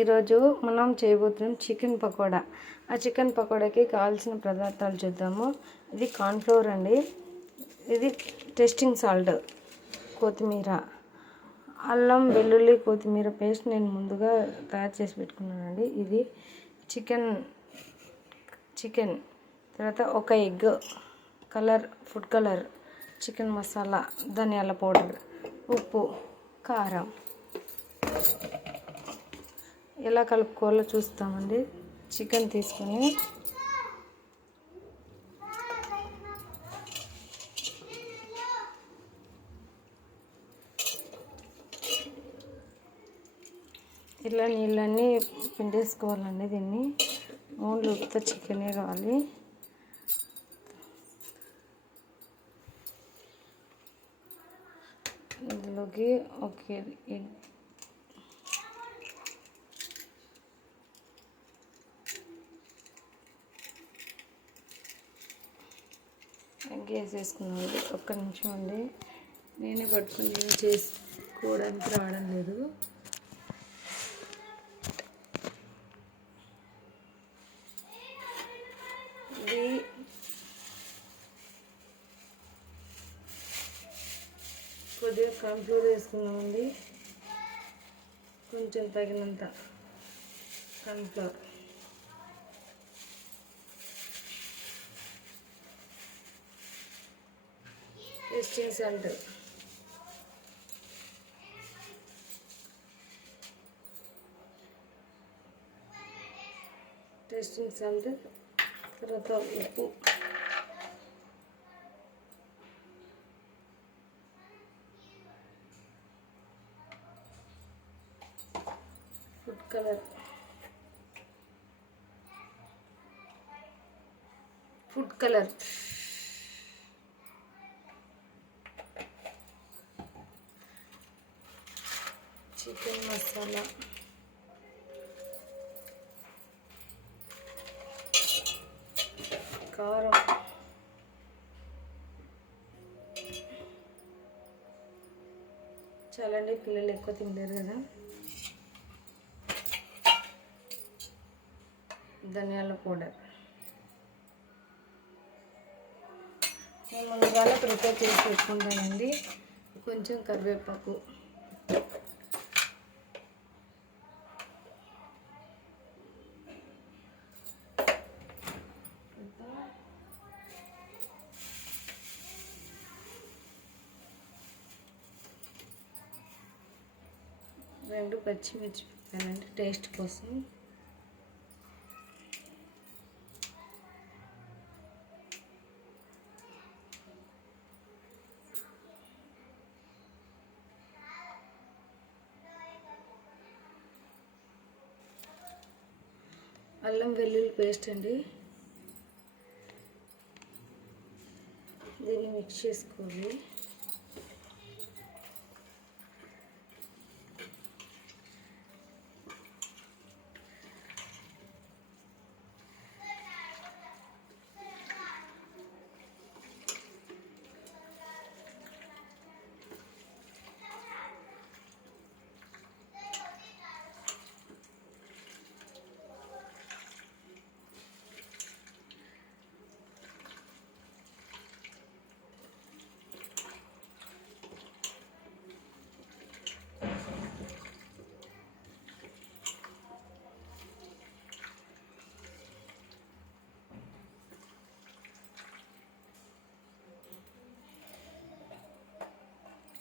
ఈరోజు మనం చేయబోతున్నాం చికెన్ పకోడా. ఆ చికెన్ పకోడాకి కావాల్సిన పదార్థాలు చూద్దాము. ఇది కార్న్ఫ్లోర్ అండి, ఇది టేస్టింగ్ సాల్ట్, కొత్తిమీర, అల్లం వెల్లుల్లి కొత్తిమీర పేస్ట్ నేను ముందుగా తయారు చేసి పెట్టుకున్నానండి. ఇది చికెన్ తర్వాత ఒక egg, food colour, chicken masala, ధనియాల పౌడర్, ఉప్పు, కారం. ఎలా కలుపుకోవాలో చూస్తామండి. చికెన్ తీసుకొని ఇలా నీళ్ళన్నీ పిండేసుకోవాలండి. దీన్ని ఓన్లీ ఉత్త చికెనే కావాలి. ఇందులోకి ఒక ఎగ్ వేసేసుకున్నాను. ఒక్క నిమిషం అండి, నేనే పట్టుకుని చేసుకోవడానికి రావడం లేదు. ఇది కొద్దిగా కార్న్ఫ్లోర్ వేసుకున్నామండి, కొంచెం తగినంత కార్న్ఫ్లోర్, టేస్టింగ్ సాల్ట్, తర్వాత ఉప్పు, ఫుడ్ కలర్, చికెన్ మసాలా, కారం, చాలండి, పిల్లలు ఎక్కువ తినలేరు కదా. ధనియాల పౌడర్ నేను ముందుగానే ప్రిపేర్ చేసి పెట్టుకుంటానండి. కొంచెం కరివేపాకు, రెండు పచ్చిమిర్చి పెట్టానండి టేస్ట్ కోసం. అల్లం వెల్లుల్లి పేస్ట్ అండి, దీన్ని మిక్స్ చేసుకోవాలి.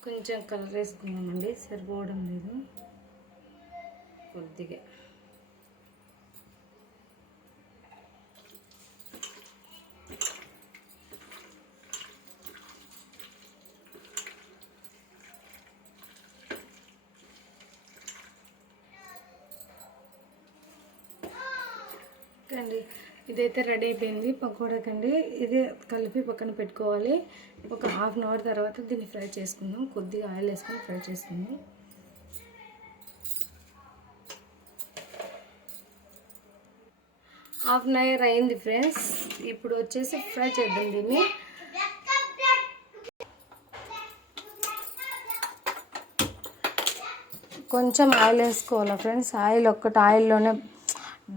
కొంచెం కలర్ వేసుకున్నామండి, సరిపోవడం లేదు, కొద్దిగా. అండి ఇదైతే రెడీ అయిపోయింది పకోడాకండి. ఇది కలిపి పక్కన పెట్టుకోవాలి. ఒక హాఫ్ అన్ అవర్ తర్వాత దీన్ని ఫ్రై చేసుకుందాం. కొద్దిగా ఆయిల్ వేసుకొని ఫ్రై చేసుకుందాం. హాఫ్ అన్ అవర్ అయింది ఫ్రెండ్స్. ఇప్పుడు వచ్చేసి ఫ్రై చేద్దాం దీన్ని. కొంచెం ఆయిల్ వేసుకోవాలి ఫ్రెండ్స్. ఆయిల్ ఒక్కటి ఆయిల్లోనే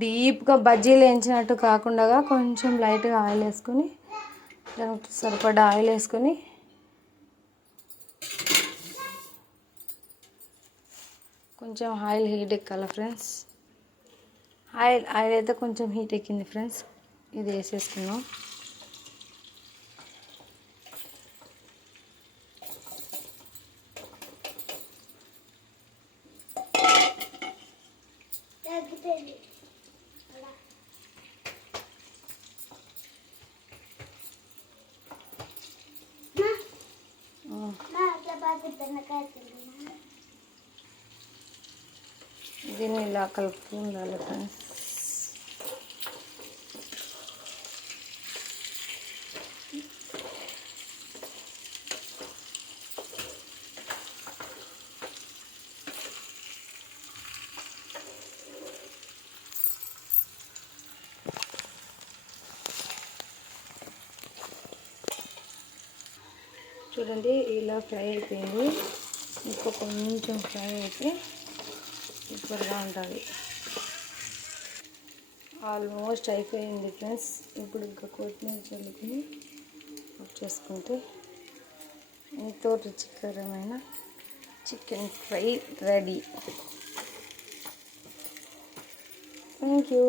డీప్గా బజ్జీలు వేయించినట్టు కాకుండా కొంచెం లైట్గా ఆయిల్ వేసుకొని, దానికి సరిపడా ఆయిల్ వేసుకొని కొంచెం ఆయిల్ హీట్ ఎక్కాలి ఫ్రెండ్స్. ఆయిల్ అయితే కొంచెం హీట్ ఎక్కింది ఫ్రెండ్స్. ఇది వేసేసుకున్నాం. దీన్ని ఇలా కలుపుతూ ఉండాలి ఫ్రెండ్స్. చూడండి ఇలా ఫ్రై అయిపోయింది. ఇంకా కొంచెం ఫ్రై అయితే సూపర్గా ఉంటుంది. ఆల్మోస్ట్ అయిపోయింది ఫ్రెండ్స్. ఇప్పుడు ఇంకా కొత్తిమీర చల్లుకొని చేసుకుంటే ఎంతో రుచికరమైన chicken fry ready. Thank you.